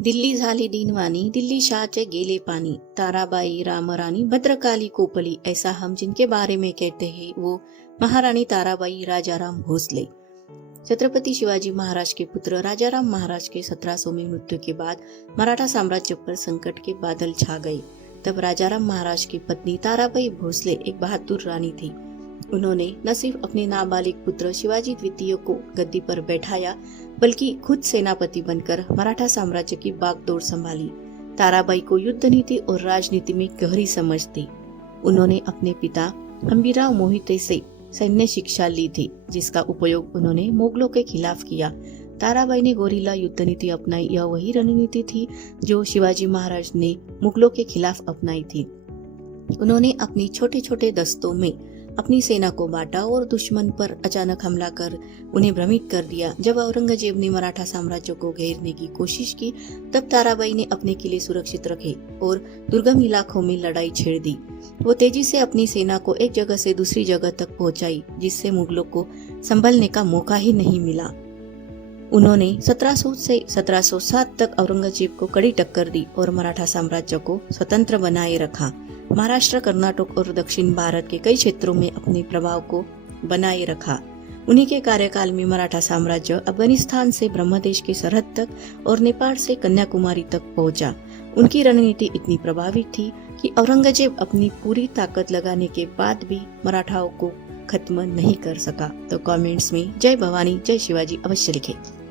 दिल्ली झाली दीनवानी, दिल्ली शाहचे गेले पानी, ताराबाई रामरानी भद्रकाली कोपली। ऐसा हम जिनके बारे में कहते हैं वो महारानी ताराबाई राजाराम भोसले। छत्रपति शिवाजी महाराज के पुत्र राजाराम महाराज के 1700 में मृत्यु के बाद मराठा साम्राज्य पर संकट के बादल छा गए। तब राजाराम महाराज की पत्नी ताराबाई भोसले एक बहादुर रानी थी। उन्होंने न सिर्फ अपने नाबालिग पुत्र शिवाजी द्वितीय को गद्दी पर बैठाया, बल्कि खुद सेनापति बनकर मराठा साम्राज्य की बागडोर संभाली। ताराबाई को युद्ध नीति और राजनीति में गहरी समझ थी। उन्होंने अपने पिता हम्बीराव मोहिते से सैन्य शिक्षा ली थी, जिसका उपयोग उन्होंने मुगलों के खिलाफ किया। ताराबाई ने गोरिल्ला युद्ध नीति अपनाई। यह वही रणनीति थी जो शिवाजी महाराज ने मुगलों के खिलाफ अपनाई थी। उन्होंने अपनी छोटे छोटे दस्तों में अपनी सेना को बांटा और दुश्मन पर अचानक हमला कर उन्हें भ्रमित कर दिया। जब औरंगजेब ने मराठा साम्राज्य को घेरने की कोशिश की, तब ताराबाई ने अपने किले सुरक्षित रखे और दुर्गम इलाकों में लड़ाई छेड़ दी। वो तेजी से अपनी सेना को एक जगह से दूसरी जगह तक पहुंचाई, जिससे मुगलों को संभलने का मौका ही नहीं मिला। उन्होंने 1700 से 1707 तक औरंगजेब को कड़ी टक्कर दी और मराठा साम्राज्य को स्वतंत्र बनाए रखा। महाराष्ट्र, कर्नाटक और दक्षिण भारत के कई क्षेत्रों में अपने प्रभाव को बनाए रखा। उन्हीं के कार्यकाल में मराठा साम्राज्य अफगानिस्तान से ब्रह्मदेश की सरहद तक और नेपाल से कन्याकुमारी तक पहुंचा। उनकी रणनीति इतनी प्रभावी थी कि औरंगजेब अपनी पूरी ताकत लगाने के बाद भी मराठाओं को खत्म नहीं कर सका। तो कमेंट्स में जय भवानी जय शिवाजी अवश्य लिखें।